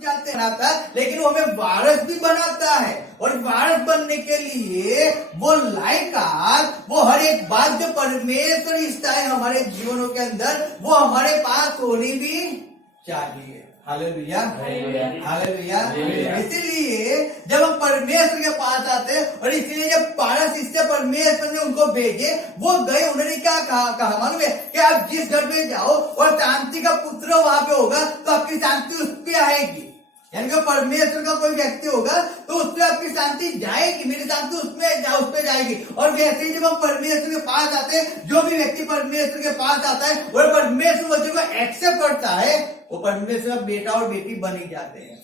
जानते बनाता है, लेकिन वो हमें वारस भी बनाता है। और वारस बनने के लिए वो लायकात, वो हर एक बात जो परमेश्वर इच्छा है हमारे जीवनों के अंदर, वो हमारे पास होनी भी चाहिए। Hallelujah, hallelujah. इसीलिए जब हम परमेश्वर के पास आते हैं, और इसीलिए जब 12 शिष्य परमेश्वर ने उनको भेजे, वो गए, उन्होंने क्या कहा मालूम है कि आप जिस घर में जाओ और शांति का पुत्र वहां पे होगा तो आपकी शांति उस पर आएगी। यानी कि परमेश्वर का कोई व्यक्ति होगा तो उस पर आपकी शांति जाएगी, मेरी शांति उस पर जाएगी। और वैसे ही जब हम परमेश्वर के पास आते हैं, जो भी व्यक्ति परमेश्वर के पास आता है और परमेश्वर वचन को एक्सेप्ट करता है, वो परमेश्वर का बेटा और बेटी बन ही जाते हैं।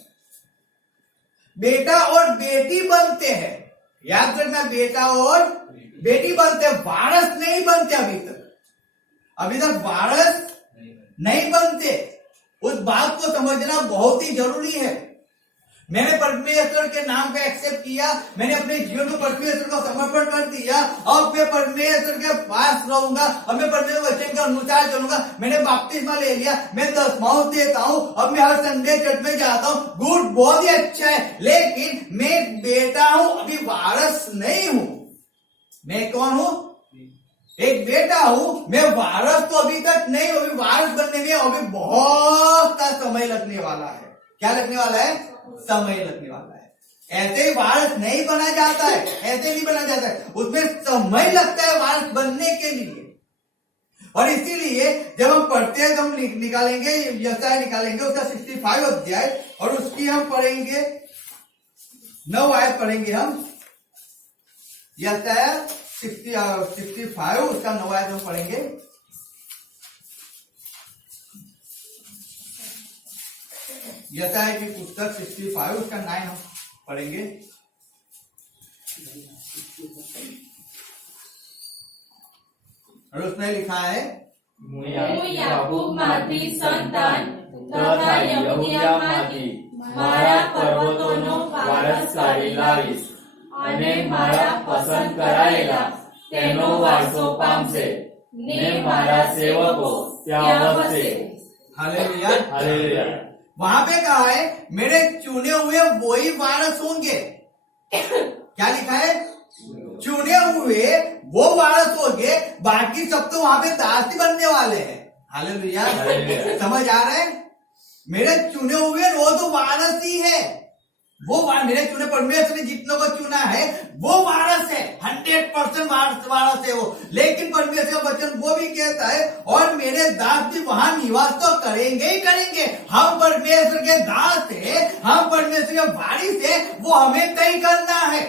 बेटा और बेटी बनते हैं, याद रखना, बेटा और बेटी बनते हैं, वारस नहीं बनते। अभी तक वारस नहीं बनते। उस बात को समझना बहुत ही जरूरी है। मैंने परमेश्वर के नाम को एक्सेप्ट किया, मैंने अपने जीवन को परमेश्वर को समर्पण कर दिया, अब मैं परमेश्वर के पास रहूंगा, अब मैं परमेश्वर वचन के अनुसार चलूंगा। मैंने बपतिस्मा ले लिया, मैं 10वां देता हूं, अब मैं हर संडे चर्च में जाता हूं, गुड, बहुत ही अच्छा है, लेकिन मैं बेटा हूं, अभी वारस नहीं हूं। मैं कौन हूं? एक बेटा हूं, मैं वारस तो अभी तक नहीं हूं। अभी वारस बनने में अभी बहुत सा समय लगने वाला है। क्या लगने वाला है? समय लगने वाला है। ऐसे ही वारस नहीं बना जाता है, ऐसे नहीं बना जाता है, उसमें समय लगता है वारस बनने के लिए। और इसीलिए जब हम पढ़ते हैं तो हम निकालेंगे, यशायाह निकालेंगे उसका 65 अध्याय, और उसकी हम पढ़ेंगे 9 आयत पढ़ेंगे हम। यशायाह 65 उसका 9 आयत हम पढ़ेंगे। यशायाह की पुस्तक 65 उसका 9 हम पढ़ेंगे। और उसमें लिखा है, યાકૂબમાંથી સંતાન તથા યહૂદામાંથી મારા પર્વતોનો વારસદારી લાવીશ અને મારા પસંદ કરાયેલા તેનો વારસો પામશે ને મારા સેવકો ત્યાં વસશે। Hallelujah, hallelujah. वहां पे कहा है मेरे चुने हुए वही वारस होंगे। क्या लिखा है? चुने हुए वो वारस होंगे, बाकी सब तो वहां पे दासी बनने वाले हैं। हालेलुया, समझ आ रहा है? मेरे चुने हुए वो तो वारस ही है, वो मेरे चुने, परमेश्वर ने जितनों को चुना है वो वारस है, 100% वारस है वो। लेकिन परमेश्वर का वचन वो भी कहता है, और मेरे दास भी वहां निवास तो करेंगे ही करेंगे। हम परमेश्वर के दास है, हम परमेश्वर के वारिस है, वो हमें तय करना है।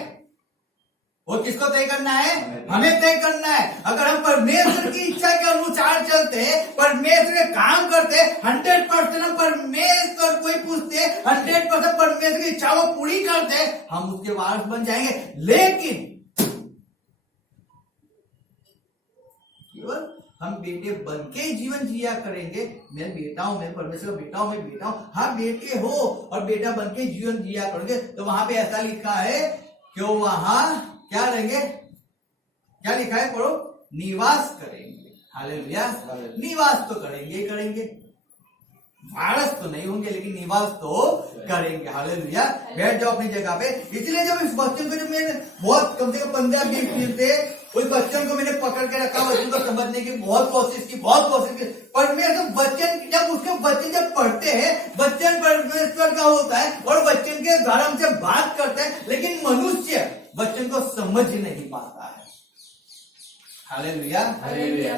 वो किसको तय करना है? हमें तय करना है। अगर हम परमेश्वर की इच्छा के अनुसार चलते हैं, परमेश्वर के काम करते हैं, 100% हम परमेश्वर को ही पूछते हैं, 100% परमेश्वर की इच्छा को पूरी करते हैं, हम उसके वारस बन जाएंगे। लेकिन केवल हम बेटे बन के जीवन जिया करेंगे। मैं बेटा हूं, मैं परमेश्वर का बेटा हूं, मैं बेटा हूं। हाँ, बेटे हो और बेटा बन के जीवन जिया करोगे तो वहां पे ऐसा लिखा है कि वहां क्या रहेंगे? क्या लिखा है? पढ़ो, निवास करेंगे। हालेलुया, निवास तो करेंगे ही करेंगे, वारस तो नहीं होंगे लेकिन निवास तो करेंगे। हालेलुया, बैठ जाओ अपनी जगह पे। इसलिए जब इस बच्चन को, जब मैंने बहुत कम से कम 15-20 दिन से उस बच्चन को मैंने पकड़ के रखा, बच्चन को समझने की बहुत कोशिश की। परमेश्वर बच्चन, जब उसके बच्चन जब पढ़ते हैं, बच्चन परमेश्वर का होता है और बच्चन के द्वारा हमसे बात करते हैं, लेकिन मनुष्य बच्चन को समझ नहीं पाता है। Hallelujah, hallelujah.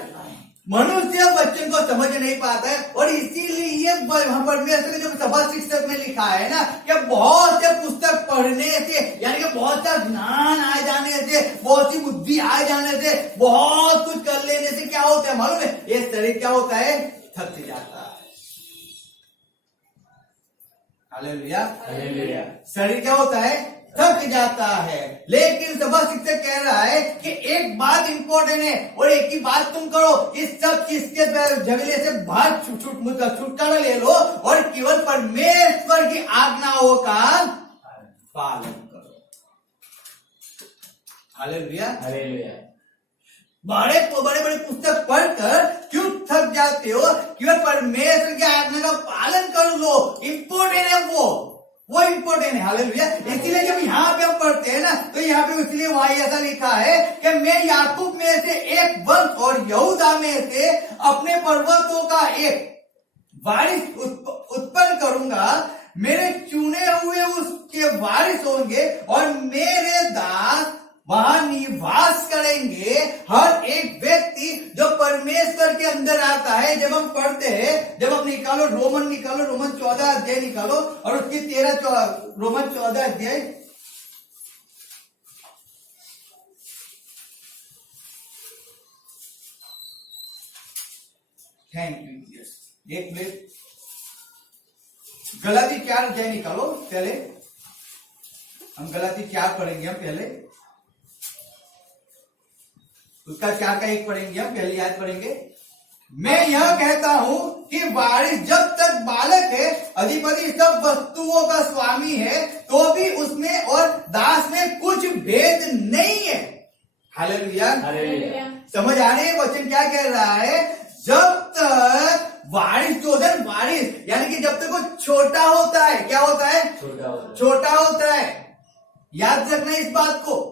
मनुष्य बच्चन को समझ नहीं पाता है। और इसीलिए परमेश्वर ने जो सभा शिक्षक में लिखा है ना, कि बहुत से पुस्तक पढ़ने से, यानी कि बहुत सा ज्ञान आ जाने से, बहुत सी बुद्धि आ जाने से, बहुत कुछ कर लेने से क्या होता है मालूम है? ये शरीर क्या होता है? थक जाता है। Hallelujah, hallelujah. शरीर क्या होता है? थक जाता है। लेकिन सभा शिक्षक कह रहा है कि एक बात इंपॉर्टेंट है, और एक ही बात तुम करो, इस सब चीज के झगड़े से बाहर छुटकारा ले लो और केवल परमेश्वर की आज्ञाओं का पालन करो। Hallelujah, hallelujah. बड़े पुस्तक पढ़कर क्यों थक थक जाते हो कि वह परमेश्वर की आज्ञा का पालन कर लो, इंपॉर्टेंट है वो इंपॉर्टेंट है। हालेलुया। इसीलिए जब यहाँ पे हम पढ़ते हैं ना, तो यहाँ पे इसलिए वहां ऐसा लिखा है कि मैं याकूब में से एक वंश और यहूदा में से अपने पर्वतों का एक वारिस उत्पन्न करूंगा, मेरे चुने हुए उसके वारिस होंगे और मेरे दास वहां निवास करेंगे। हर एक व्यक्ति जो परमेश्वर के अंदर आता है, जब हम पढ़ते हैं, जब हम निकालो रोमन 14 अध्याय निकालो और उसकी रोमन 14 अध्याय थैंक यू। यस, एक मिनट। गलाती 4 अध्याय निकालो। पहले हम गलाती 4 पढ़ेंगे। हम पहले उसका 4 का 1 पढ़ेंगे। हम पहली आयत पढ़ेंगे। मैं यह कहता हूं कि वारिस जब तक बालक है, अधिपति सब वस्तुओं का स्वामी है, तो भी उसमें और दास में कुछ भेद नहीं है। हालेलुया। समझ आ रही है वचन क्या कह रहा है? जब तक वारिस यानी कि जब तक वो छोटा होता है, क्या होता है? छोटा होता है। याद रखना इस बात को।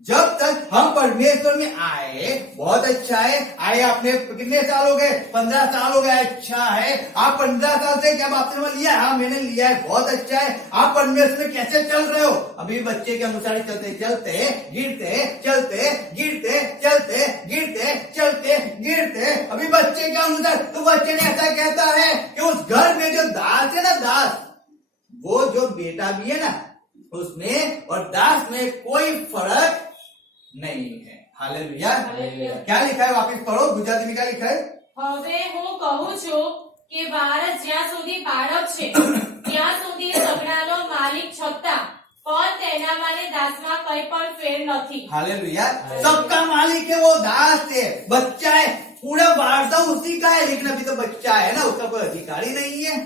जब तक हम परमेश्वर में आए, बहुत अच्छा है। आए आपने कितने साल हो गए? 15 साल हो गए। अच्छा है। आप 15 साल से क्या बाप्तिस्मा लिया? हाँ, मैंने लिया है। बहुत अच्छा है। आप परमेश्वर में कैसे चल रहे हो? अभी बच्चे के अनुसार चलते चलते गिरते, चलते गिरते, चलते गिरते, चलते गिरते। अभी बच्चे के अनुसार, तो बच्चे ने ऐसा कहता है कि उस घर में जो दास है ना, दास, वो जो बेटा भी है ना, उसमें और दास में कोई फर्क नहीं है। हालेलुया। क्या लिखा है? वापस पढ़ो। गुजराती में क्या लिखा है? હવે હું કહું છું કે વારસ જ્યાં સુધી બાળક છે ત્યાં સુધી સગડાનો માલિક છતાં પણ તેનામાંને દાસમાં કંઈ પણ ફેર નથી। हालेलुया। सबका मालिक है वो, दास है, बच्चा है, पूरा वारसा उसी का है। लेकिन अभी तो बच्चा है ना, उसका कोई अधिकार ही नहीं है।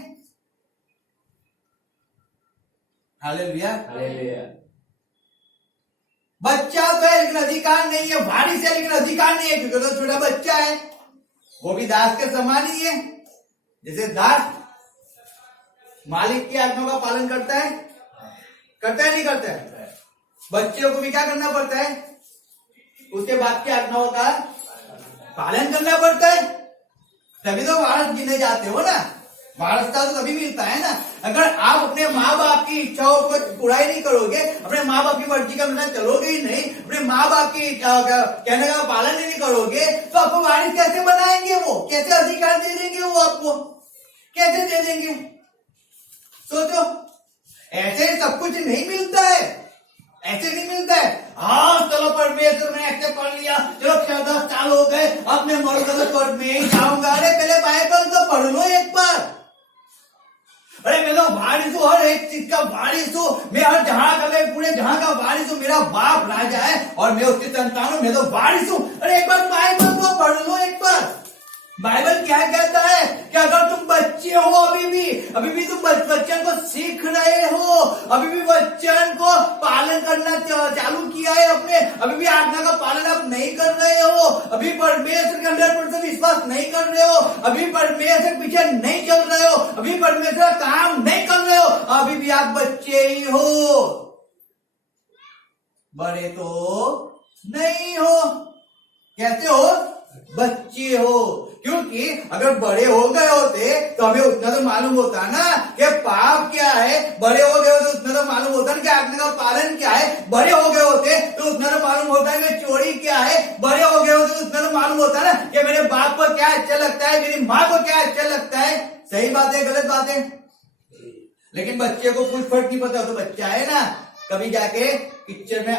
हालेलुया। बच्चा तो है लेकिन अधिकार नहीं है। वारिस है लेकिन अधिकार नहीं है, क्योंकि तो छोटा बच्चा है। वो भी दास के समान ही है। जैसे दास मालिक की आज्ञा का पालन करता है नहीं करता है? बच्चे को भी क्या करना पड़ता है? उसके बाप की आज्ञाओं का पालन करना पड़ता है, तभी तो वारस गिने जाते हो ना। वारसता तो तभी मिलता है ना। अगर आप अपने माँ बाप की इच्छाओं को पूरा ही नहीं करोगे, अपने माँ बाप की मर्जी के अनुसार चलोगे ही नहीं, अपने माँ बाप की कहने का पालन ही नहीं करोगे, तो आपको वारिस कैसे बनाएंगे? वो कैसे अधिकार दे देंगे? वो आपको कैसे दे देंगे? सोचो। ऐसे सब कुछ नहीं मिलता है, ऐसे नहीं मिलता है। हाँ चलो परमेश्वर ने ऐसे पढ़ लिया, चलो 10 साल हो गए, अब मैं मरूंगा तो स्वर्ग में ही जाऊंगा। अरे पहले बाइबल तो पढ़ लो एक बार। अरे मैं तो वारिस हूँ, हर एक चीज का वारिस हूँ, मैं हर जहां का, मैं पूरे जहां का वारिस हूँ। मेरा बाप राजा है और मैं उसकी संतान हूँ, मैं तो वारिस हूँ। अरे एक बार बाइबल तो पढ़ लो एक बार। बाइबल क्या कहता है कि अगर तुम बच्चे हो, अभी भी तुम वचन को सीख रहे हो, अभी भी वचन को पालन करना चालू किया है अपने, अभी भी आज्ञा का पालन आप नहीं कर रहे हो, अभी परमेश्वर के 100% विश्वास नहीं कर रहे हो, अभी परमेश्वर के पीछे नहीं चल रहे हो, अभी परमेश्वर का काम नहीं कर रहे हो, अभी भी आप बच्चे ही हो, बड़े तो नहीं हो। कैसे हो? बच्चे हो। क्योंकि अगर बड़े हो गए होते तो हमें उतना तो मालूम होता ना कि पाप क्या है। बड़े हो गए होते उतना तो मालूम होता ना कि आज्ञा का पालन क्या है। बड़े हो गए होते तो उतना तो मालूम होता है कि चोरी क्या है। बड़े हो गए होते तो उतना तो मालूम होता ना कि मेरे बाप को क्या अच्छा लगता है, मेरी माँ को क्या अच्छा लगता है। सही बात है, गलत बात है? लेकिन बच्चे को कुछ फर्क नहीं पता, तो बच्चा है ना, कभी जाके पिक्चर में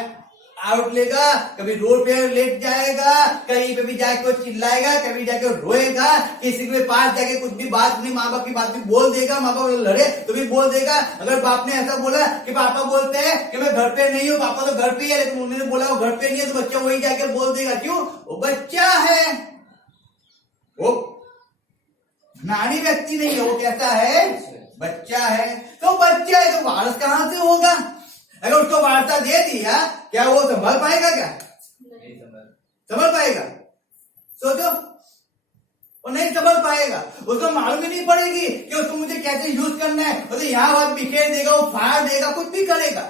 आउट लेगा, कभी रोड पे लेट जाएगा, कहीं पे भी जाके चिल्लाएगा, कभी जाके रोएगा, किसी के पास जाके कुछ भी बात नहीं, माँ बाप की बात भी बोल देगा, माँ बाप लड़े तो भी बोल देगा। अगर बाप ने ऐसा बोला कि पापा बोलते हैं कि मैं घर पे नहीं हूँ, पापा तो घर पे ही है, लेकिन उन्होंने बोला वो घर पे नहीं है, तो बच्चा वही जाके बोल देगा। क्यों? वो बच्चा है, वो ज्ञानी व्यक्ति नहीं है, वो कैसा है? बच्चा है। तो बच्चा है तो वारस कहां से होगा? अगर उसको वार्ता दे दिया, क्या वो संभाल पाएगा? क्या संभाल पाएगा? सोचो। वो नहीं समझ पाएगा, उसको मालूम ही नहीं पड़ेगी कि उसको मुझे कैसे यूज करना है। तो यहाँ बात बिखेर देगा, वो फाड़ देगा, कुछ भी करेगा।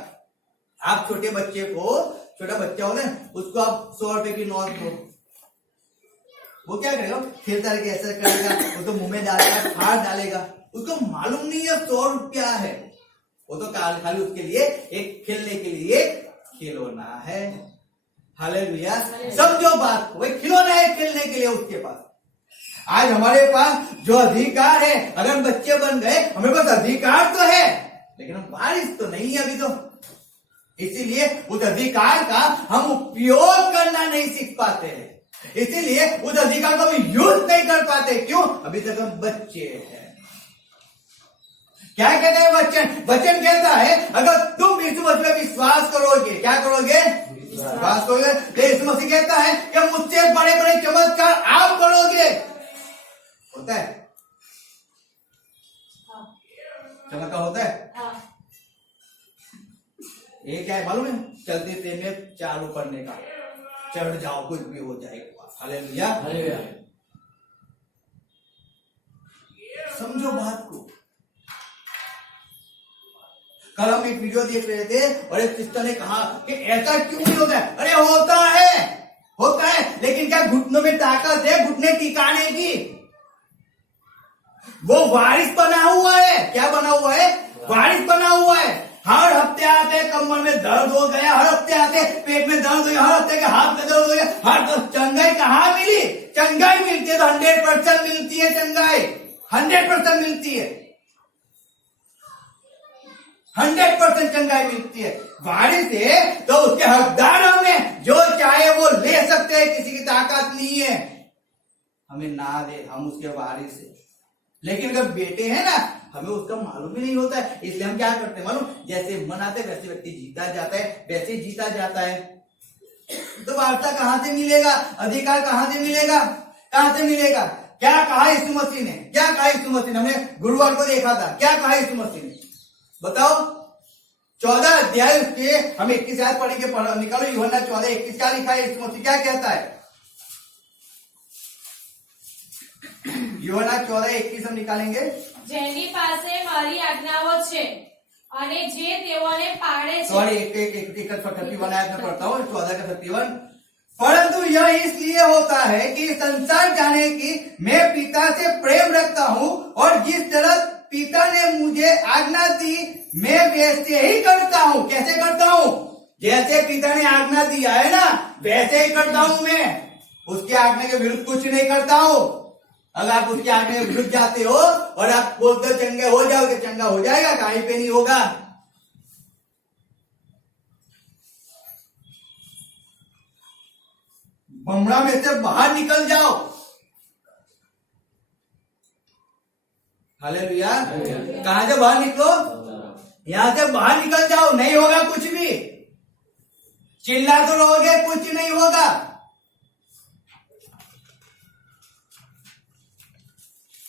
आप छोटे बच्चे को, छोटा बच्चा हो ना, उसको आप 100 रुपए की नोट दो, वो क्या करेगा, खेलता रहेगा, ऐसा करेगा, वो तो मुंह में डालेगा, फाड़ डालेगा। उसको मालूम नहीं है 100 रुपया है, वो तो खाली उसके लिए एक खेलने के लिए खिलौना है। हालेलुया, समझो बात को, भाई खिलौना है खेलने के लिए उसके पास। आज हमारे पास जो अधिकार है, अगर हम बच्चे बन गए, हमारे पास अधिकार तो है, लेकिन हम वारिस तो नहीं है अभी तो। इसीलिए उस अधिकार का हम उपयोग करना नहीं सीख पाते हैं, इसीलिए उस अधिकार को हम यूज नहीं कर पाते। क्यों? अभी तक हम बच्चे हैं। क्या कहते हैं वचन? वचन कहता है अगर तुम यीशु मसीह में विश्वास करोगे, क्या करोगे? विश्वास करोगे। तो यीशु मसीह कहता है कि मुझसे बड़े बड़े चमत्कार आप करोगे। होता है? चमत्कार होता है? ये क्या है मालूम है? चलते ट्रेन में चालू करने का, चढ़ जाओ कुछ भी हो जाएगा। Hallelujah, hallelujah. समझो बात को। कल हम एक वीडियो देख रहे थे और एक सिस्टर ने कहा कि ऐसा क्यों नहीं होता है? अरे होता है, लेकिन क्या घुटनों में ताकत है घुटने टिकाने की? वो वारिस बना हुआ है। क्या बना हुआ है? वारिस बना हुआ है। हर हफ्ते आते कमर में दर्द हो गया, हर हफ्ते आते पेट में दर्द हो गया, हर हफ्ते के हाथ में दर्द हो गया, हर तो चंगाई कहाँ मिली? चंगाई मिलती है तो 100% मिलती है, चंगाई 100% मिलती है, 100% चंगाई मिलती है। वारिस है तो उसके हकदार हमें जो चाहे वो ले सकते हैं, किसी की ताकत नहीं है हमें ना दे, हम उसके वारिस है। लेकिन अगर बेटे हैं ना, हमें उसका मालूम ही नहीं होता है, इसलिए हम क्या करते हैं मालूम? जैसे मनाते वैसे व्यक्ति जीता जाता है, वैसे जीता जाता है। तो वार्ता कहां से मिलेगा? अधिकार कहां से मिलेगा? कहां से मिलेगा? क्या कहा यीशु मसीह ने? क्या कहा यीशु मसीह ने? हमने गुरुवार को देखा था, क्या कहा यीशु मसीह ने? बताओ। 14 अध्याय उसके हम 21 आयत पढ़ के निकालो। यूहन्ना 14:21 क्या लिखा है? यीशु मसीह क्या कहता है? यूहन्ना 14:21 हम निकालेंगे। જેની પાસે મારી આજ્ઞાઓ છે અને જે તેઓને પાળે છે। सॉरी, एक 31 आयत में पढ़ता हूँ, 14 का 31। परंतु यह इसलिए होता है कि संसार जाने की मैं पिता से प्रेम रखता हूँ और जिस तरह पिता ने मुझे आज्ञा दी मैं वैसे ही करता हूँ। कैसे करता हूँ? जैसे पिता ने आज्ञा दिया है ना, वैसे ही करता हूँ मैं। उसकी आज्ञा के विरुद्ध कुछ नहीं करता हूँ। अगर आप उसकी आज्ञा के विरुद्ध जाते हो और आप बोलते चंगे हो जाओगे, चंगा हो जाएगा, कहीं पे नहीं होगा। बमड़ा में से बाहर निकल जाओ। हालेलुया। कहां से बाहर निकलो? यहां से बाहर निकल जाओ, नहीं होगा कुछ भी। चिल्ला तो रहोगे, कुछ नहीं होगा।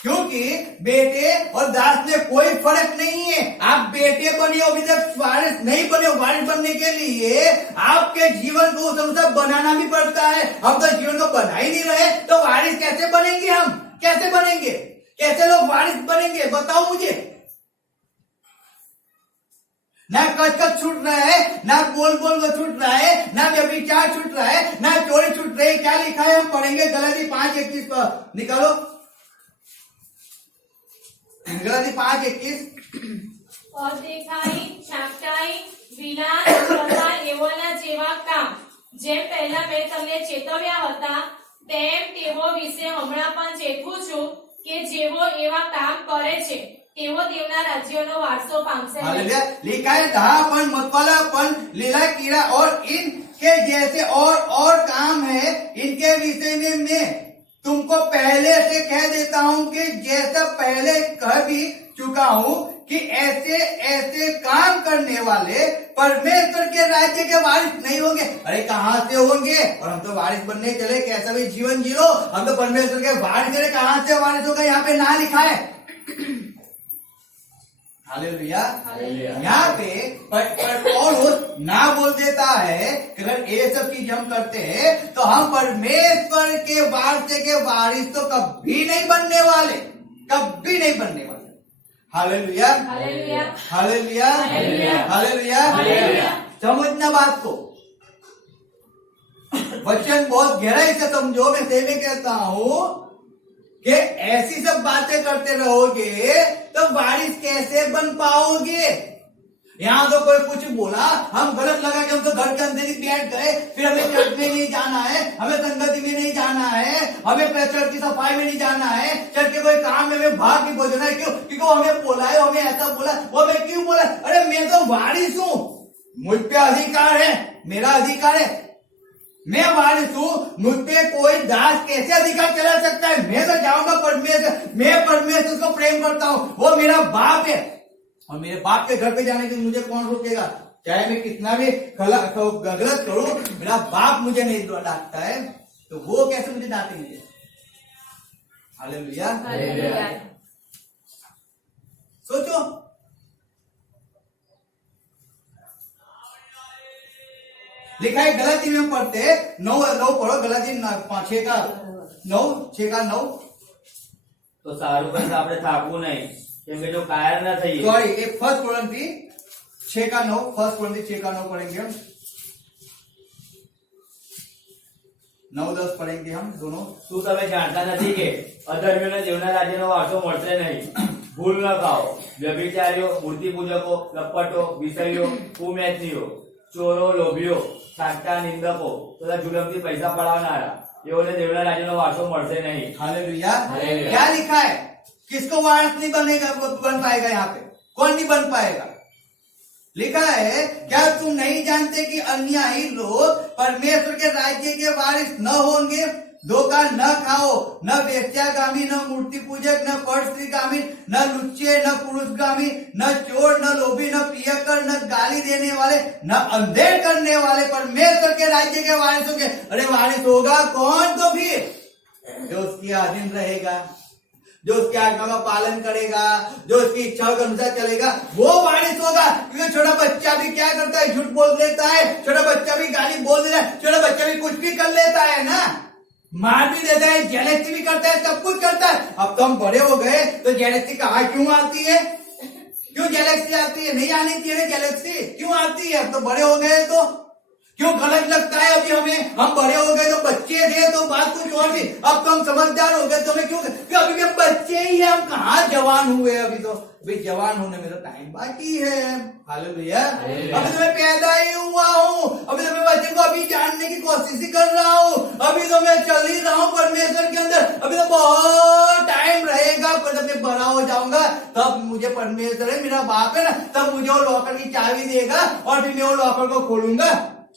क्योंकि बेटे और दास में कोई फर्क नहीं है। आप बेटे बने हो, अभी तक वारिस नहीं बने हो। वारिस बनने के लिए आपके जीवन को सब बनाना भी पड़ता है। हम तो जीवन को बना ही नहीं रहे, तो वारिस कैसे बनेंगे? हम कैसे बनेंगे? कैसे लोग वारिस बनेंगे? बताओ मुझे। ना कच छूट रहा है, ना बोल छूट रहा है, ना व्यभिचार छूट रहा है, ना चोरी छूट रही है। क्या लिखा है? हम पढ़ेंगे गलाती 5:21 पर निकालो। गलाती 5:21। અદેખાઈ, છાપટાઈ, વિલાસ તથા એવોના જેવા કામ જેમ પહેલા મેં તમને ચેતવ્યા હતા તેમ તેઓ વિશે હમણાં પણ ચેતવું છું કે જેવો એવા કામ કરે છે તેઓ દેવના રાજ્યનો વારસો પામશે નહીં। हालेलुया। लिखा है धापन, मतवालापन, लीला कीड़ा और इनके जैसे और काम है, इनके विषय में मैं तुमको पहले से कह देता हूँ कि जैसा पहले कह भी चुका हूँ कि ऐसे ऐसे काम करने वाले परमेश्वर के राज्य के वारिस नहीं होंगे। अरे कहाँ से होंगे? और हम तो वारिस बनने चले, कैसा भी जीवन जी लो, हम तो परमेश्वर के वारिस। कहाँ से वारिस होगा? यहाँ पे ना लिखा है। हालेलुया। हालेलुया। यहाँ पे पौलुस ना बोल देता है कि अगर ये सब चीज हम करते हैं तो हम परमेश्वर के वारसे के वारिस तो कभी नहीं बनने वाले, कभी नहीं बनने वाले। Hallelujah, hallelujah, hallelujah, hallelujah, hallelujah. Hallelujah. समझना बात को, वचन बहुत गहराई से समझो। मैं सही में कहता हूं कि ऐसी सब बातें करते रहोगे तो वारिस कैसे बन पाओगे। यहाँ तो कोई कुछ बोला, हम गलत लगा कि हम तो घर के अंदर ही बैठ गए, फिर हमें चर्च में नहीं जाना है, हमें संगति में नहीं जाना है, हमें चर्च की सफाई में नहीं जाना है, चर्च के कोई काम में हमें भाग नहीं बोलना है। क्यों? क्योंकि वो हमें बोला है, हमें ऐसा बोला, वो हमें क्यों बोला? अरे मैं तो वारिस हूं, मुझ पे अधिकार है, मेरा अधिकार है, मैं वारिस हूं, मुझ पे कोई दास कैसे अधिकार चला सकता है? मैं तो जाऊंगा परमेश्वर, मैं परमेश्वर को प्रेम करता हूं, वो मेरा बाप है, और मेरे बाप के घर पे जाने के मुझे कौन रोकेगा? चाहे मैं कितना भी गलत करूं, मेरा बाप मुझे नहीं डांटता है, तो वो कैसे मुझे डांटेंगे? Hallelujah, hallelujah. सोचो। लिखा है गलती में हम पढ़ते 9 पढ़ो, गलती 6:9। તો સારું બસ આપણે થાકવું નહીં, કેમ કે જો કાયર ના થઈએ सॉरी, ये फर्स्ट कुरिन्थी 6:9, फर्स्ट कुरिन्थी 6:9 पढ़ेंगे हम, 9-10 पढ़ेंगे हम दोनों। શું તમે જાણતા નથી કે અધર્મીઓને દેવના રાજ્યનો વારસો મળશે નહીં? ભૂલ ન ખાઓ, વ્યભિચારીઓ, મૂર્તિ પૂજકો, લપટો, વિષયો, કુમેચનીઓ, ચોરો, લોભીઓ, સાચા નિંદકો તથા જુલમથી પૈસા પડાવનારા એઓને દેવના રાજ્યનો વારસો મળશે નહીં। हालेलुया। हालेलुया। क्या लिखा है? किसको वारिस नहीं बनेगा, बन पाएगा? यहाँ पे कौन नहीं बन पाएगा? लिखा है, क्या तुम नहीं जानते कि अन्यायी लोग परमेश्वर के राज्य के वारिस न होंगे? धोखा न खाओ, न वेश्यागामी, न मूर्ति पूजक, न परस्त्रीगामी, न लुच्चे, न पुरुषगामी, न चोर, न लोभी, न पियकर, न गाली देने वाले, न अंधेर करने वाले परमेश्वर के राज्य के वारिस होंगे। अरे वारिस होगा कौन? तो फिर जो उसकी अधीन रहेगा, जो उसकी आज्ञा का पालन करेगा, जो उसकी इच्छाओं के अनुसार चलेगा, वो वारिस होगा। क्योंकि छोटा बच्चा भी क्या करता है? झूठ बोल देता है, छोटा बच्चा भी गाली बोल देता है, छोटा बच्चा भी कुछ भी कर लेता है ना, मार भी देता है, जेलसी भी करता है, सब कुछ करता है। अब तो हम बड़े हो गए तो जेलसी कहाँ क्यों आती है? क्यों जेलसी आती है? नहीं आनी चाहिए जेलसी, क्यों आती है? अब तो बड़े हो गए तो क्यों गलत लगता है अभी हमें? हम बड़े हो गए तो बच्चे थे तो बात कुछ और भी, अब तो हम समझदार हो गए तो हमें क्यों? अभी भी हम बच्चे ही हैं, हम कहाँ जवान हुए? अभी तो अभी जवान होने में तो टाइम बाकी है। हालेलुया। अभी तो मैं पैदा ही हुआ हूँ, अभी तो मैं बच्चे को अभी जानने की कोशिश ही कर रहा हूँ, अभी तो मैं चल ही रहा हूँ परमेश्वर के अंदर, अभी तो बहुत टाइम रहेगा, पर जब मैं बड़ा हो जाऊंगा तब मुझे परमेश्वर है, मेरा बाप है ना, तब मुझे वो लॉकर की चाबी देगा और फिर मैं वो लॉकर को खोलूंगा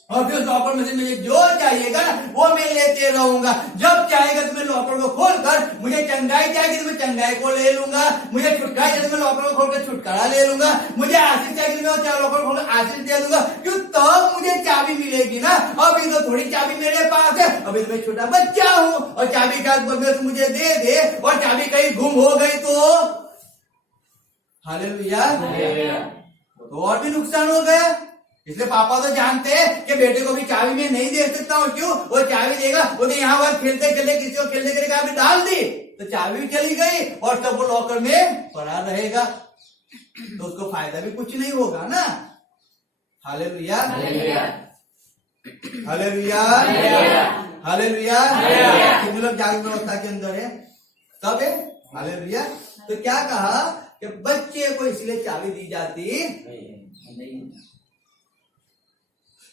और फिर लॉकर में से मुझे जो चाहिएगा ना वो मैं लेते रहूंगा। जब चाहेगा तो मैं लॉकर को खोलकर, मुझे चंगाई चाहिए तो मैं चंगाई को ले लूंगा, मुझे छुटकारा चाहिए तो मैं लॉकर को खोलकर छुटकारा ले लूंगा, मुझे आशीष चाहिए तो मैं लॉकर को खोलकर आशीष दे दूंगा। क्यों? तब मुझे चाबी मिलेगी ना, अभी तो थोड़ी चाबी मेरे पास है, अभी तो मैं छोटा बच्चा हूँ, और चाबी का मुझे दे दे और चाबी कहीं गुम हो गई तो हालेलुया, तो और भी नुकसान हो गया। इसलिए पापा तो जानते हैं कि बेटे को भी चाबी में नहीं दे सकता हूँ। क्यों? वो चाबी देगा, वो तो यहाँ वहां खेलते खेलते किसी को खेलने के लिए चाबी डाल दी तो चाबी भी चली गई और तब वो लॉकर में पड़ा रहेगा, तो उसको फायदा भी कुछ नहीं होगा ना। Hallelujah, hallelujah. Hallelujah, hallelujah. कितने लोग जागृत अवस्था के अंदर है? सब है। हालेलुया। तो क्या कहा कि बच्चे को इसलिए चाबी दी जाती नहीं।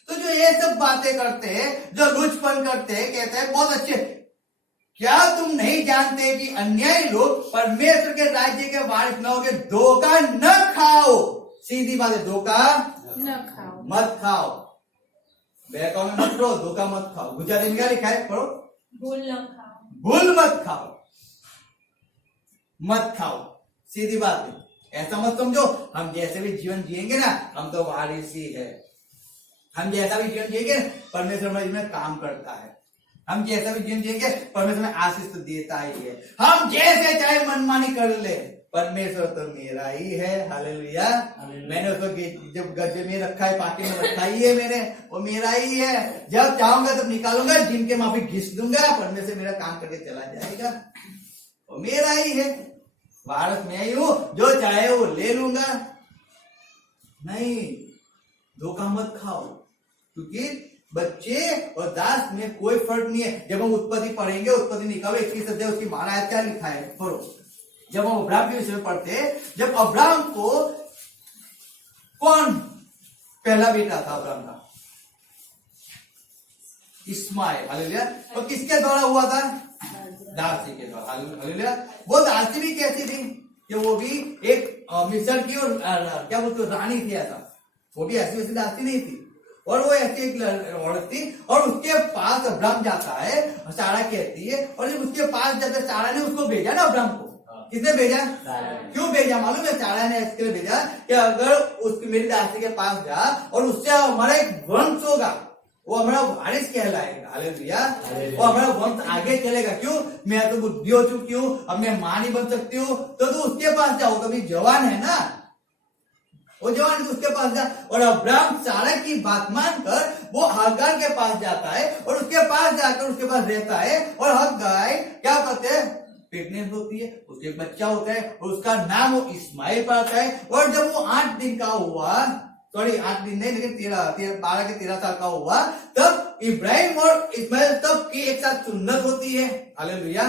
तो जो ये सब बातें करते हैं, जो लुचपन करते हैं, कहते हैं बहुत अच्छे, क्या तुम नहीं जानते कि अन्यायी लोग परमेश्वर के राज्य के वारिस न होगे? धोखा न खाओ, सीधी बात है, धोखा न खाओ, मत खाओ, बहकाओ में मत रहो, धोखा मत खाओ। गुजराती में क्या लिखा है? पढ़ो, भूल न खाओ, भूल मत खाओ, मत खाओ, सीधी बात है। ऐसा मत समझो हम जैसे भी जीवन जिएंगे ना, हम तो वारिस ही है, हम जैसा भी जीवन जिएंगे परमेश्वर हमारे जीवन में काम करता है, हम जैसा भी जीवन जिएंगे परमेश्वर में आशीष तो देता ही है। हम जैसे चाहे मनमानी कर ले, परमेश्वर तो मेरा ही है, हालेलुया। मैंने उसको जब गज्जे में रखा है, पार्टी में रखा ही है मैंने, वो मेरा ही है। जब चाहूंगा तब निकालूंगा, जिन के माफी घिस दूंगा, परमेश्वर मेरा काम करके चला जाएगा, वो मेरा ही है। वारस मैं ही हूं, जो चाहे वो ले लूंगा। नहीं, धोखा मत खाओ, क्योंकि बच्चे और दास में कोई फर्क नहीं है। जब हम उत्पत्ति पढ़ेंगे, उत्पत्ति निकालो 21 अध्याय उसकी 12 आयत क्या लिखा है, पढ़ो। जब हम अब्राहम के विषय में पढ़ते, जब अब्राहम को कौन पहला बेटा था अब्राहम का? इस्माइल, हालेलुया। तो किसके द्वारा हुआ था? दासी के द्वारा, हालेलुया। वो दासी भी कैसी थी कि वो भी एक मिस्र की और क्या बोलते रानी थी, ऐसा। वो भी ऐसी वैसी दासी नहीं थी, और वो ऐसी एक औरत थी। और उसके पास अब्राहम जाता है, सारा कहती है, और जब उसके पास जाता है, सारा ने उसको भेजा ना अब्राहम को। किसने भेजा? क्यों भेजा मालूम है? सारा ने इसके लिए भेजा कि अगर उसकी मेरी दासी के पास जा और उससे हमारा एक वंश होगा, वो हमारा वारिस कहलाएगा, हालेलुया। वो हमारा वंश आगे चलेगा। क्यों? मैं तो बुद्धि हो चुकी हूँ, अब मैं मां नहीं बन सकती हूँ, तो तू उसके पास जाओ, कभी जवान है ना, वो जवान उसके पास जा। और अब्राहम सारा की बात मानकर वो हगार के पास जाता है, और उसके पास जाकर उसके पास रहता है। और हगार क्या करते हैं? प्रेग्नेंट होती है, उसके एक बच्चा होता है, और उसका नाम वो इस्माइल पड़ता है। और जब वो 8 दिन का हुआ, सॉरी 8 दिन नहीं, लेकिन 12 के 13 साल का हुआ, तब इब्राहिम और इस्माइल तब की एक साथ सुन्नत होती है, हालेलुया।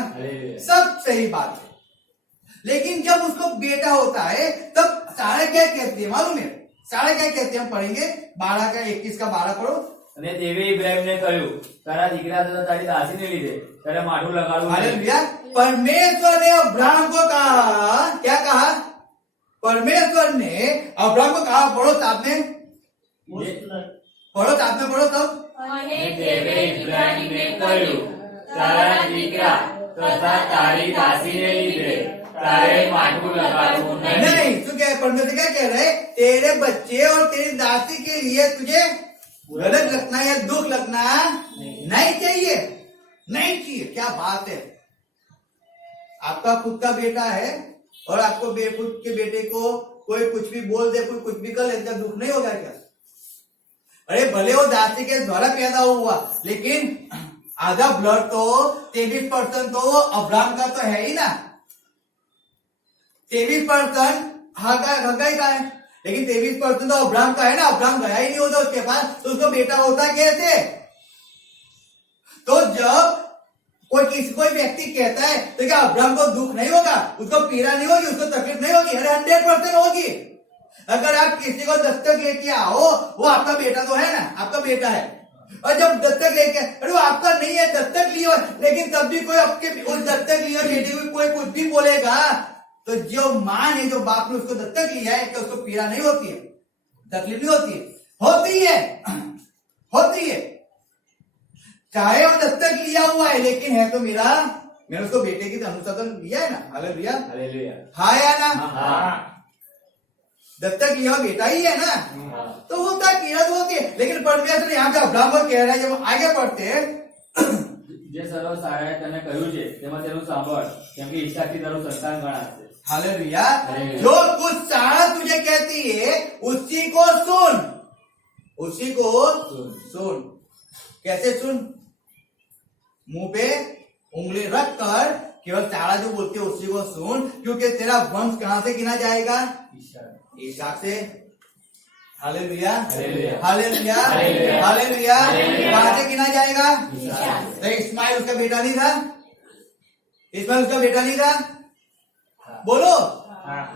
सब सही बात है। लेकिन जब उसको बेटा होता है, तब सारा क्या कहती है मालूम है? सारा क्या कहते हैं, हम पढ़ेंगे 12 का 21 का 12 पढ़ो। અને દેવે ઇબ્રાહીમને કહ્યું, તારા દીકરા તથા તારી દાસીને લીધે તારે માઠું લગાડવું નહીં। हालेलुया। परमेश्वर ने अब्राहम को कहा, क्या कहा? परमेश्वर ने अब्राहम को कहा, पढ़ो साथ में, पढ़ो साथ में, पढ़ो सब। અને દેવે ઇબ્રાહીમને કહ્યું, તારા દીકરા તથા તારી દાસીને લીધે તારે માઠું લગાડવું નહીં। नहीं, तू क्या परमेश्वर क्या कह रहे? तेरे बच्चे और तेरी दासी के लिए तुझे गलत लगना या दुख लगना नहीं चाहिए, नहीं चाहिए। क्या बात है? आपका खुद का बेटा है, और आपको खुद के बेटे को कोई कुछ भी बोल दे, कोई कुछ भी कर ले, दुख नहीं होगा क्या? अरे भले वो दासी के द्वारा पैदा हुआ, लेकिन आधा ब्लड तो 23% तो अब्राहम का तो है ही ना। 23% हगाई का है, लेकिन 23% तो अब्राहम का है ना। अब्राहम गया ही नहीं होता उसके पास, तो उसको बेटा होता कैसे? तो जब कोई व्यक्ति कहता है, तो क्या अब्राहम को दुख नहीं होगा, उसको पीड़ा नहीं होगी, उसको तकलीफ नहीं होगी? अरे 100% होगी। अगर आप किसी को दस्तक लेके आओ, वो आपका बेटा तो है ना, आपका बेटा है। और जब दस्तक लेके, अरे वो आपका नहीं है, दस्तक लियो, लेकिन तब भी कोई आपके उस दस्तक लियो बेटे को कोई कुछ भी बोलेगा, तो जो मां ने, जो बाप ने उसको दत्तक लिया है, कि उसको पीड़ा नहीं होती है, तकलीफ नहीं होती है? होती है, होती है। चाहे वो दत्तक लिया हुआ है, लेकिन है तो मेरा, मैंने उसको बेटे की अनुसार तो लिया है ना, हालेलुया, हालेलुया। हाँ या ना? हाँ। दत्तक लिया हुआ बेटा ही है ना, तो होता है, पीड़ा तो होती है। लेकिन परमेश्वर यहाँ पे अब्राहम को कह रहा है, जब आगे पढ़ते हैं, જે સર્વ સારાએ તને કહ્યું છે તેમાં તેનું સાંભળ, કેમ કે ઈચ્છાથી તારું સંતાન ગણાશે। हालेलुया। जो कुछ सारा तुझे कहती है, उसी को सुन, उसी को सुन। कैसे सुन? मुंह पे उंगली रख कर केवल सारा जो बोलती है उसी को सुन, क्योंकि तेरा वंश कहां से गिना जाएगा? ईसा से। Hallelujah, hallelujah, hallelujah. कहां से गिना जाएगा? तो इस्माइल उसका बेटा नहीं था? इस्माइल उसका बेटा नहीं था? बोलो,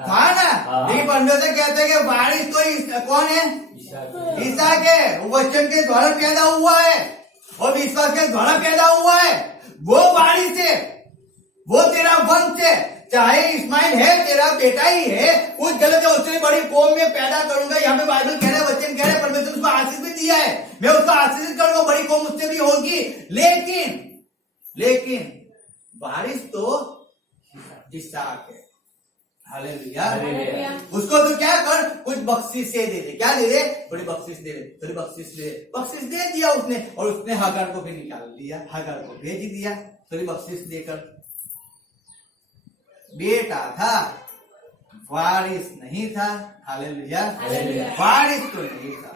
था ना? लेकिन परमेश्वर कहते हैं कि वारिस तो कौन है? ईसा के वचन के द्वारा पैदा हुआ है, और विश्वास के द्वारा पैदा हुआ है। वो वारिस है, वो तेरा वंश है। चाहे इस्माइल है तेरा बेटा ही है, कुछ गलत है, उससे बड़ी कौम में पैदा करूंगा। यहाँ पे बाइबल कह रहा है, वचन कह रहा है, परमेश्वर उसको आशीष भी दिया है, मैं उसको आशीष करूंगा, बड़ी कौम उससे भी होगी। लेकिन वारिस तो इसहाक है। हालेलुया। उसको तो क्या कर, कुछ बख्शिश दे दे। क्या दे दे? थोड़ी बख्शिश दे दे, थोड़ी बख्शिश दे। बख्शिश दे दिया उसने, और उसने हागार को भी निकाल दिया, हागार को भेज दिया थोड़ी बख्शिश देकर। बेटा था, वारिस नहीं था। Hallelujah, hallelujah. वारिस तो नहीं था,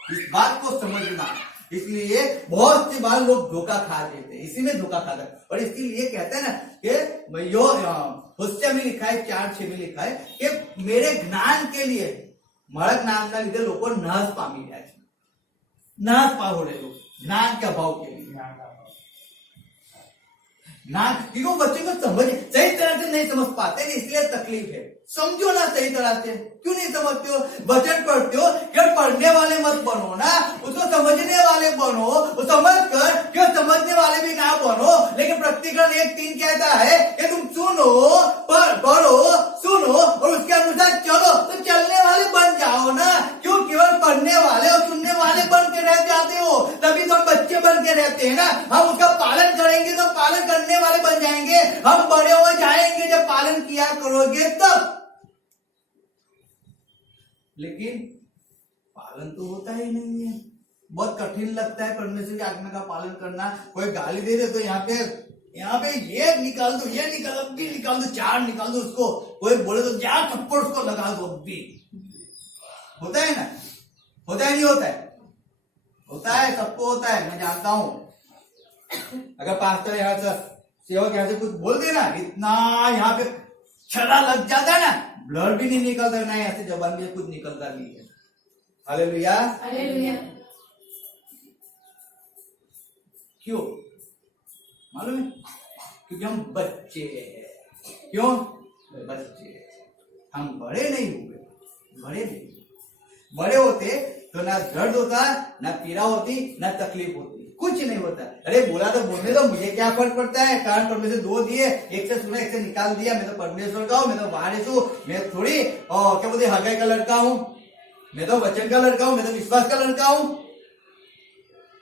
इस बात को समझना। इसलिए बहुत सी बार लोग धोखा खा देते हैं, इसी में धोखा खाता है। और इसीलिए कहते हैं ना कि यो होस्टिया में लिखा है 4:6 में लिखा है कि मेरे ज्ञान के लिए મારા જ્ઞાનના લીધે લોકો નાશ પામી રહ્યા છે, નાશ પામી રહ્યા લોકો ज्ञान के अभाव के लिए। ज्ञान क्योंकि वो बच्चे को समझ सही तरह से नहीं समझ पाते, इसलिए तकलीफ है। समझो ना सही तरह से, क्यों नहीं समझते हो? वचन पढ़ते हो, क्यों पढ़ने वाले मत बनो ना, उसको समझने वाले बनो, समझ कर क्यों समझने वाले भी ना बनो। लेकिन प्रकटीकरण 1:3 कहता है कि तुम सुनो, पढ़ो, सुनो और उसके अनुसार चलो, तो चलने वाले बन जाओ ना। क्यों केवल पढ़ने वाले और सुनने वाले बन के रह जाते हो? तभी तो हम बच्चे बन के रहते हैं ना। हम उसका पालन करेंगे तो पालन करने वाले बन जाएंगे, हम बड़े हो जाएंगे जब पालन किया करोगे तब। लेकिन पालन तो होता ही नहीं है, बहुत कठिन लगता है परमेश्वर की आज्ञा का पालन करना। कोई गाली दे दे तो यहाँ पे ये निकाल दो, ये निकाल दो, भी निकाल दो, 4 निकाल दो उसको। कोई बोले तो 4 थप्पड़ उसको लगा दो भी। होता है ना? होता है नहीं होता है? होता है, सबको होता है, मैं जानता हूं। अगर पास्टर यहाँ से सेवक यहाँ से कुछ बोल देना, इतना यहाँ पे छला लग जाता है ना, ब्लड भी नहीं निकलता ना, यहाँ से जबान भी कुछ निकलता नहीं है। Hallelujah, hallelujah. क्यों मालूम है? क्योंकि हम बच्चे हैं। क्यों बच्चे? हम बड़े नहीं हुए, बड़े नहीं। बड़े होते तो ना दर्द होता, ना पीड़ा होती, ना तकलीफ होती, कुछ नहीं होता। अरे बोला तो बोलने दो, मुझे क्या फर्क पड़ता है? कारण परमेश्वर 2 दिए, एक से सुना, एक से निकाल दिया। मैं तो परमेश्वर का हूँ, मैं तो वारिस हूँ, मैं थोड़ी क्या बोलते हगाई का लड़का हूँ, मैं तो वचन का लड़का हूँ, मैं तो विश्वास का लड़का हूँ।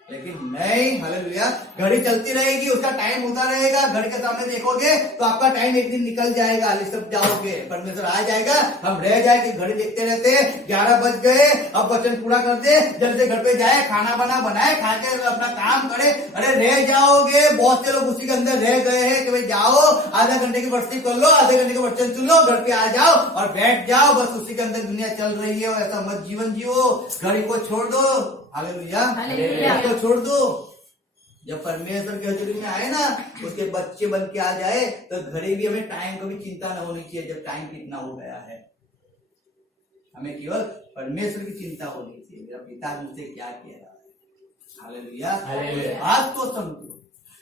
लेकिन नहीं, हालेलुया, घड़ी चलती रहेगी, उसका टाइम होता रहेगा। घड़ी के सामने देखोगे तो आपका टाइम एक दिन निकल जाएगा, सब जाओगे, परमेश्वर आ जाएगा, हम रह जाएंगे। घड़ी देखते रहते, 11 बज गए, अब वचन पूरा कर दे, जल्दी से घर पे जाए, खाना बना बनाए, खा के अपना काम करे। अरे रह जाओगे। बहुत से लोग उसी के अंदर रह गए हैं कि भाई जाओ, आधा घंटे की वर्षी कर लो, आधे घंटे का वचन सुन लो, घर पे आ जाओ और बैठ जाओ, बस उसी के अंदर दुनिया चल रही है। ऐसा मत जीवन जियो, घड़ी को छोड़ दो। Hallelujah, hallelujah. तो छोड़ दो। जब परमेश्वर के हजूरी में आए ना, उसके बच्चे बन के आ जाए, तो घड़ी भी हमें टाइम को भी चिंता न होनी चाहिए। जब टाइम कितना हो गया है, हमें केवल परमेश्वर की चिंता होनी चाहिए, मेरा पिता मुझसे क्या कह रहा है। Hallelujah, hallelujah. बात को समझो,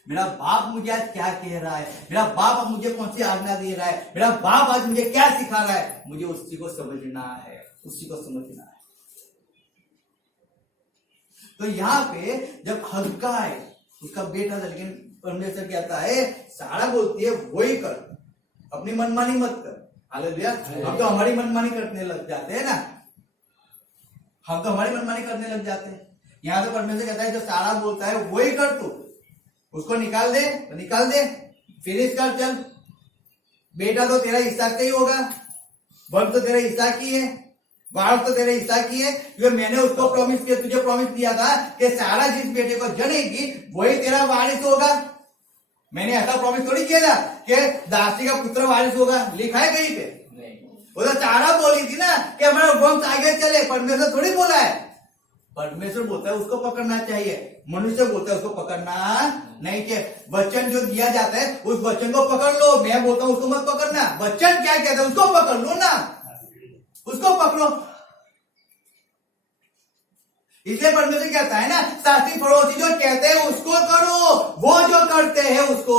मेरा बाप मुझे आज क्या कह रहा है, मेरा बाप अब मुझे कौन सी आज्ञा दे रहा है, मेरा बाप आज मुझे क्या सिखा रहा है, मुझे उसी को समझना है, उसी को समझना है। तो यहाँ पे जब हल्का है उसका बेटा था, लेकिन परमेश्वर कहता है, सारा बोलती है वही कर, अपनी मनमानी मत कर। हालेलुया, हम तो हमारी मनमानी करने लग जाते हैं ना, हम तो हमारी मनमानी करने लग जाते हैं। यहाँ तो परमेश्वर कहता है जो सारा बोलता है वही कर, तू उसको निकाल दे तो निकाल दे, फिनिश कर, चल। बेटा तो तेरा इसहाक से ही होगा, वंश तो तेरा इसहाक ही है, वारस तो तेरे इसहाक की है, क्योंकि मैंने उसको प्रॉमिस किया, तुझे प्रॉमिस दिया था कि सारा जिस बेटे को जनेगी वही तेरा वारिस होगा। मैंने ऐसा प्रॉमिस थोड़ी किया था कि दासी का पुत्र वारिस होगा, लिखा है कहीं पे? वो तो सारा बोली थी ना कि हमारा वंश आगे चले, परमेश्वर थोड़ी बोला है। परमेश्वर बोलता है उसको पकड़ना चाहिए, मनुष्य बोलता है उसको पकड़ना नहीं। के वचन जो दिया जाता है उस वचन को पकड़ लो, मैं बोलता हूं उसको मत पकड़ना। वचन क्या कहता है उसको पकड़ लो ना, उसको पकड़ो। इसलिए परमेश्वर कहता है ना, साथी पड़ोसी जो कहते हैं उसको करो, वो जो करते हैं उसको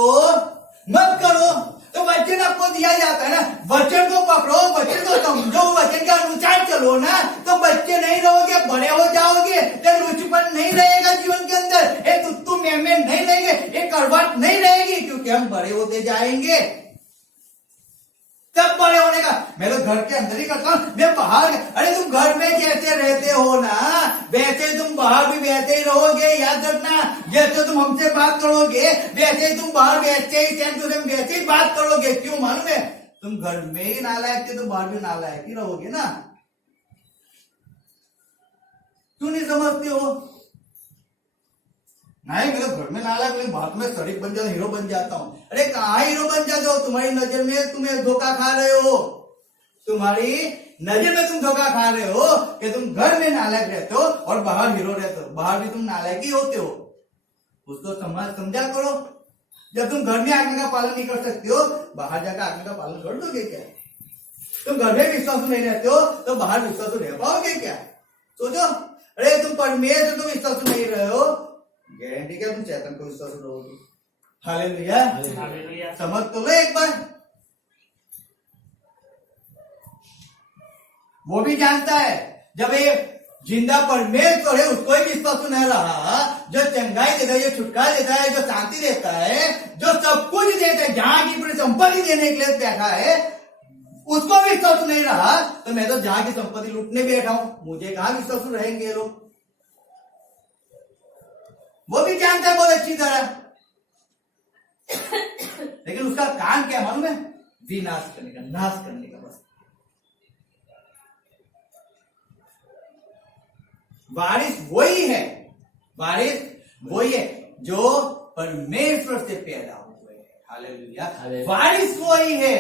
मत करो। तो वचन आपको दिया जाता है ना, वचन को पकड़ो, वचन को समझो, वचन के अनुसार चलो ना, तो बच्चे नहीं रहोगे, बड़े हो जाओगे। तो रुचिपन नहीं रहेगा जीवन के अंदर, एक तुत्तु में नहीं रहेंगे, एक कड़वाहट नहीं रहेगी, क्योंकि हम बड़े होते जाएंगे। तब बड़े होने का, मैं तो घर के अंदर ही करता हूँ, मैं बाहर। अरे तुम घर में जैसे रहते हो ना, वैसे तुम बाहर भी वैसे ही रहोगे, याद रखना। जैसे तुम हमसे बात करोगे वैसे ही तुम बाहर वैसे ही वैसे ही बात करोगे। क्यों मालूम है? तुम घर में ही नालायक थे तो बाहर भी नालायक ही रहोगे ना। क्यों नहीं समझते हो? नहीं, मैं तो घर में नालायक, लेकिन बात में शरीफ बन जाता, हीरो बन जाता हूं। अरे कहाँ हीरो बन जाते हो? तुम्हारी नजर में तुम्हें धोखा खा रहे हो, तुम्हारी नजर में तुम धोखा खा रहे हो कि तुम घर में नालायक रहते हो और बाहर हीरो रहते हो। बाहर भी तुम नालायक ही होते हो, उसको समझा करो। जब तुम घर में आज्ञा का पालन नहीं कर सकते हो, बाहर जाकर आज्ञा का पालन कर दोगे क्या? तुम घर में विश्वास नहीं रहते हो तो बाहर विश्वास रह पाओगे क्या? सोचो। अरे तुम परमेश्वर तुम विश्वास नहीं रहे हो, गारंटी क्या तुम चैतन्य को विश्वास रहोगे? हालेलुया। हालेलुया। समझ तो लो एक बार। वो भी जानता है जब ये जिंदा परमेश्वर है उसको ही विश्वास नहीं रहा, जो चंगाई देता है, जो छुटकारा देता है, जो शांति देता है, जो सब कुछ देता है, जहां की पूरी संपत्ति देने के लिए बैठा है, उसको विश्वास नहीं रहा तो मैं तो जहां की संपत्ति लूटने बैठा हूं, मुझे कहां विश्वास रहेंगे ये लोग? वो भी जानता है बहुत अच्छी तरह, लेकिन उसका काम क्या मालूम है? विनाश करने का, नाश करने का। बस वारिस वही है, वारिस वही है जो परमेश्वर से पैदा हुए हैं। हालेलुया। वारिस वही है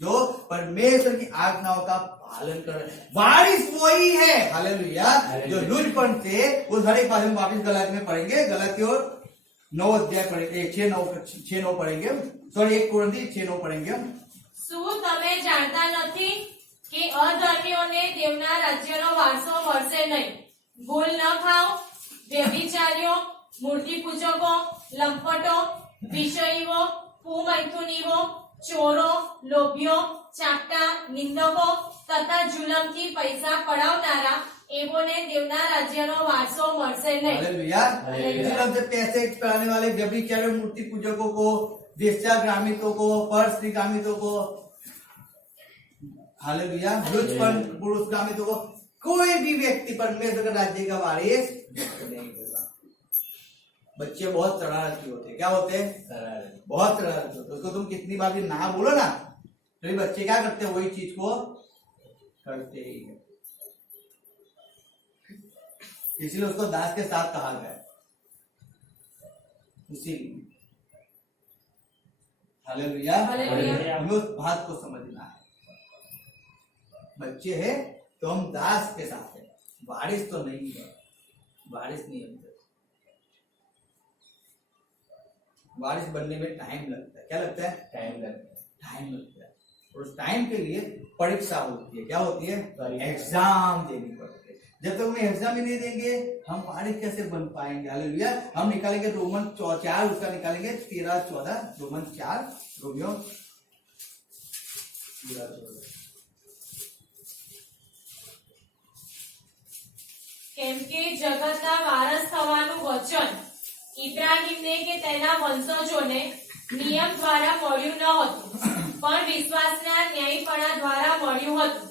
जो परमेश्वर की आज्ञाओं का पालन कर रहे हैं। वारिस वही है, हालेलुया, जो लुचपन से उस हर एक बात में वापिस गलत में पढ़ेंगे, गलत की ओर 9 अध्याय पढ़ेंगे, 6-9 पढ़ेंगे, सॉरी 1 कुरिन्थी 6-9 पढ़ेंगे हम। શું તમે જાણતા નથી કે અધર્મીઓને દેવના રાજ્યનો વારસો મળશે નહીં? ભૂલ ન ખાઓ, વ્યભિચારીઓ, મૂર્તિ પૂજકો, લંપટો, વિષયીઓ, કુમૈથુનીઓ, ચોરો, લોભીઓ, ચાકટા, નિંદકો તથા જુલમથી પૈસા પડાવનારા એવોને દેવના રાજ્યનો વારસો મળશે નહીં। हालेलुया। जुलम से पैसे पढ़ाने वाले व्यभिचारी, मूर्ति पूजकों को, वेश्याग्रामितों को, परस्त्रीगामितों को, हालेलुया, लुचपन पुरुषगामितों को, कोई भी व्यक्ति परमेश्वर के राज्य का वारिस नहीं होगा। बच्चे बहुत शरारती होते, क्या होते हैं? बहुत शरारती होते। उसको तुम कितनी बार भी ना बोलो ना, तो बच्चे क्या करते हैं? वही चीज को करते ही है। इसलिए उसको दास के साथ कहा गया, इसीलिए। हालेलुया। हालेलुया। हमें उस बात को समझना है। बच्चे हैं तो हम दास के साथ हैं, वारिस तो नहीं है। वारिस नहीं है, वारिस बनने में टाइम लगता है। क्या लगता है? टाइम लगता है। और उस टाइम के लिए परीक्षा होती है। क्या होती है? एग्जाम देनी पड़ती है। जब तक हम एग्जाम ही नहीं देंगे हम वारिस कैसे बन पाएंगे? हालेलुया। हम निकालेंगे रोमन 4 उसका निकालेंगे 13-14, रोमन 4 रोमियो 13-14। કેમ કે જગતના વારસ થવાનું વચન ઇબ્રાહીમને કે તેના વંશજોને નિયમ દ્વારા મળ્યું ન હતું, પણ વિશ્વાસના ન્યાયપણા દ્વારા મળ્યું હતું।